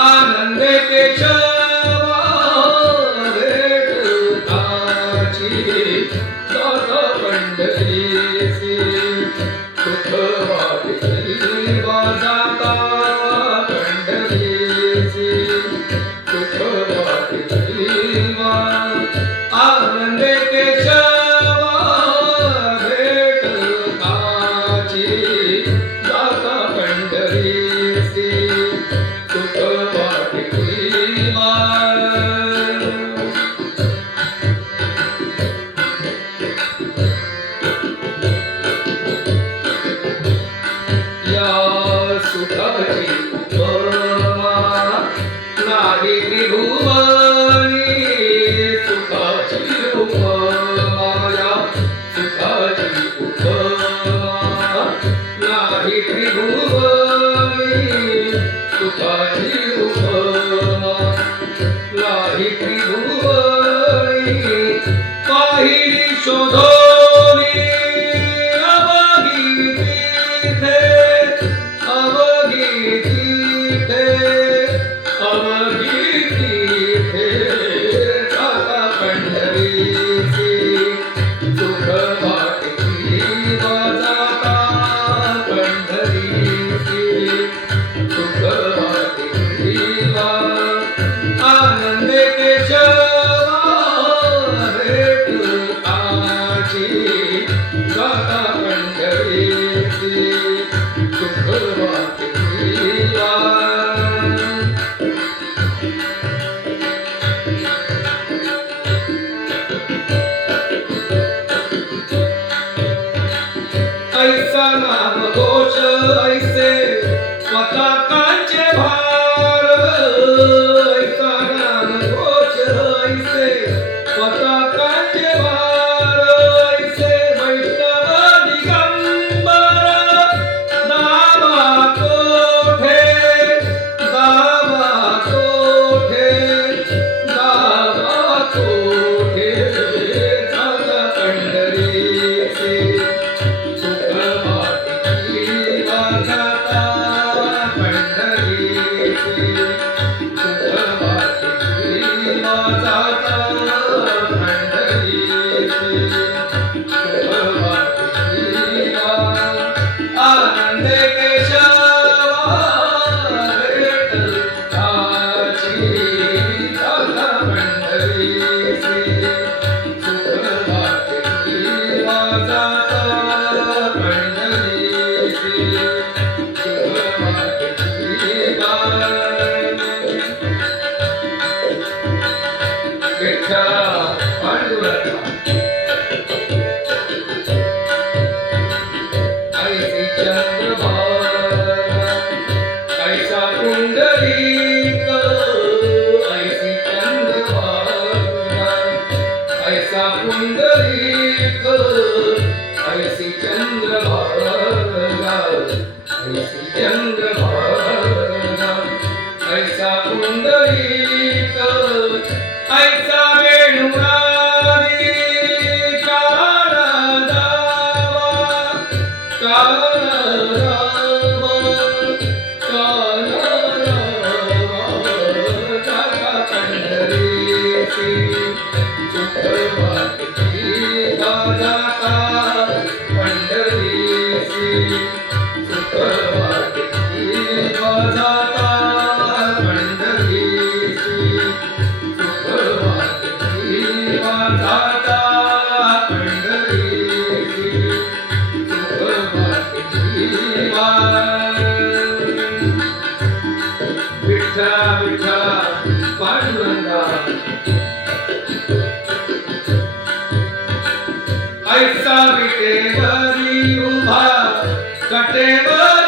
आनंदे केशवा भेटताची दाता पंढरीसी सुख वाटली वाजाता पंढरीसी सुख वाटली आनंदे केशवा भेटताची दाता पंढरीसी सुख सुखाची उपमा नाही त्रिभुवनी सुखाची उपमा या सुखाची उपमा नाही त्रिभुवनी सुखाची उपमा नाही त्रिभुवनी पाहिली शोधोनी आनंदे केशवा भेटताची दाता पंढरीसी सुख वाटली ऐसा नाम घोष ऐसे पताकांचे भार ऐसा नाम घोष ऐसे पताकांचे भार ऐसे वैष्णव दिगंबर दावा कोठे दावा कोठे दावा कोठे दाता पंढरीसी आनंदे केशवा भेटताची दाता पंढरीसी सुख वाटली वाजाता पंढरीसी सुख वाटली विठ्ठला पांडुरंगा ऐसी चंद्रभागा ऐसा पुंडरीक ऐसी चंद्रभागा ऐसा पुंडरीक ऐसी चंद्रभागा ऐसी चंद्रभागा ऐसा पुंडरीक ऐसा वेणुनादी काळा दावा काळा दावा काळा दावा दाता पंढरीसी सुख वाटली दाता पंढरीसी सुख वाटली दाता पंढरीसी सुख वाटली दाता पंढरीसी सुख वाटली विठ्ठला विठ्ठला पांडुरंगा ऐसा विटेवरी उभा कटेवर